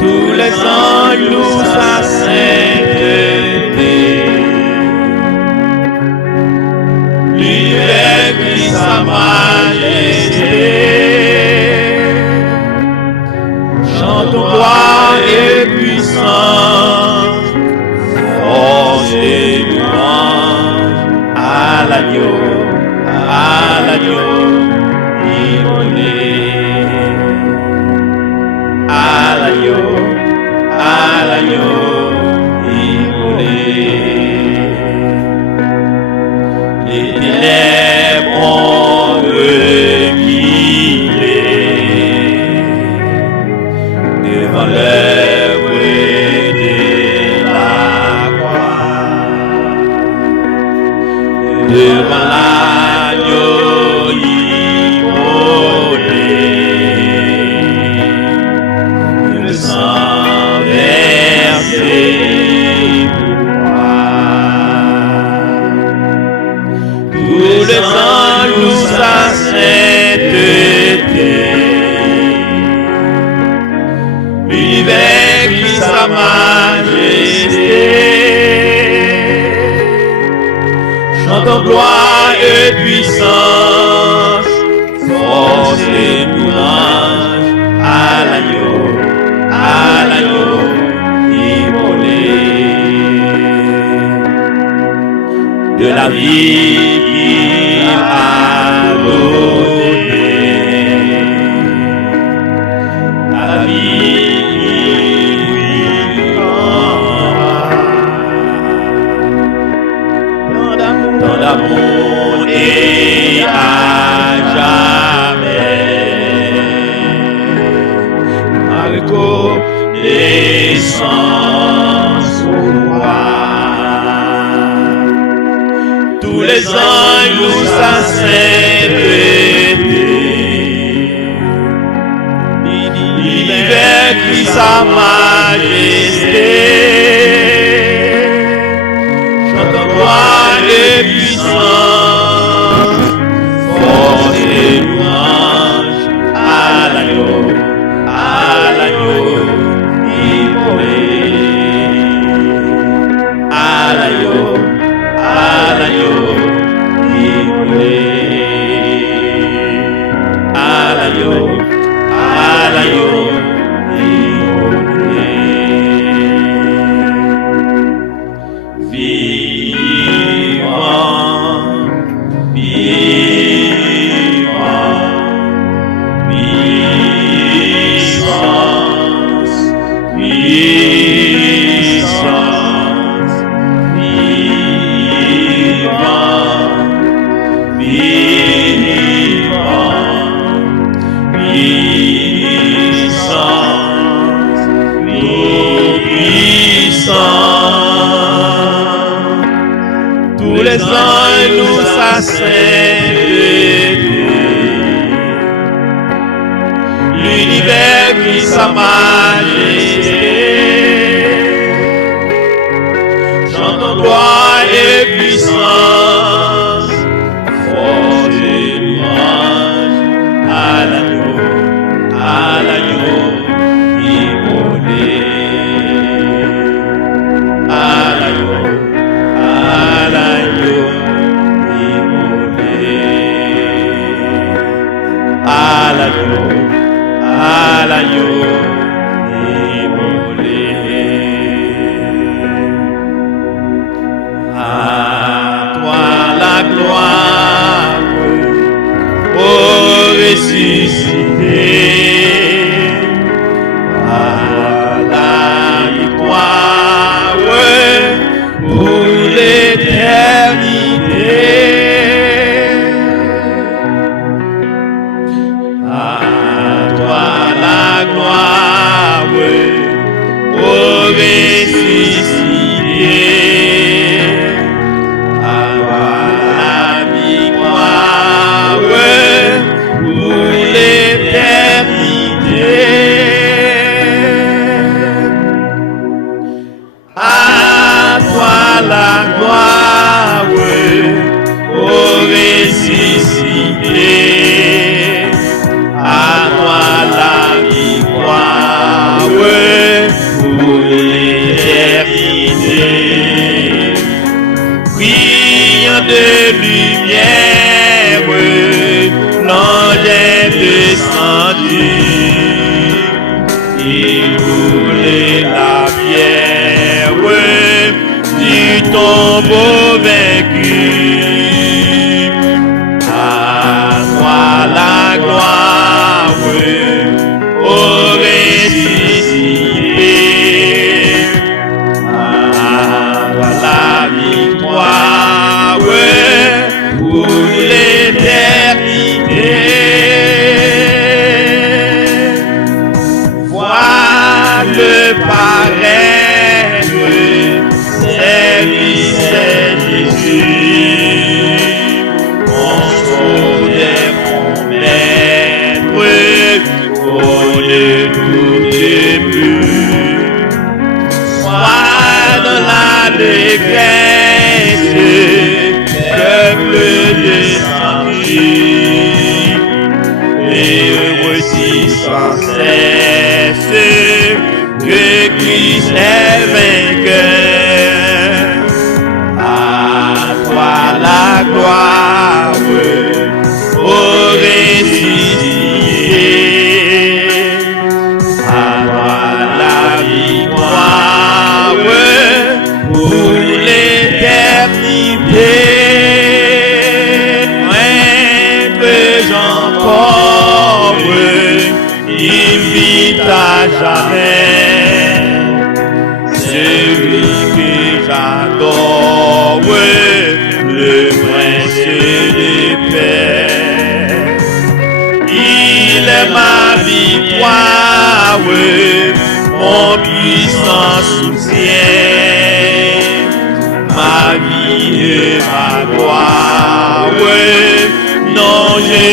tous les anges louent sa sainteté. L'univers crie sa majesté. Chantons gloire et puissance, force et louange à l'agneau immolé. À l'agneau immolé. Les ténèbres ont reculé devant l'œuvre de la croix, devant l'agneau immolé. Le sang versé pour moi. Tous les anges louent sa sainteté. L'univers crie sa majesté. Chantons gloire et puissance, force et louange à l'agneau immolé. De la vie qu'il a donnée, à la vie qu'il prend, tant d'amour et à jamais. Ma reconnaissance au roi. Tous les anges louent sa sainteté. L'univers crie sa majesté. Chantons gloire et puissance, force et louange à l'agneau immolé. À l'agneau immolé. À l'agneau immolé. Vivant, puissance, puissance, vivant, puissance, tout-puissant. Tous les anges louent sa sainteté. L'univers crie sa majesté. Chantons gloire et puissance, force et louange à l'agneau immolé. À l'agneau immolé. À l'agneau immolé. À toi la Il roulait la pierre du tombeau vaincu. À toi la gloire, au ressuscité. À toi la victoire, pour l'éternité. Le paraître, c'est lui, c'est Jésus, mon sauveur, mon maître, on ne doute plus. Sois dans l'allégresse, peuple de salut, et heureux sans cesse, que Christ est vainqueur. À toi la gloire, au ressuscité. À toi la victoire, pour l'éternité. Moindre encore, invite à jamais. Celui que j'adore, le prince de paix. Il est ma victoire, mon puissant soutien, ma vie et ma gloire. Non, je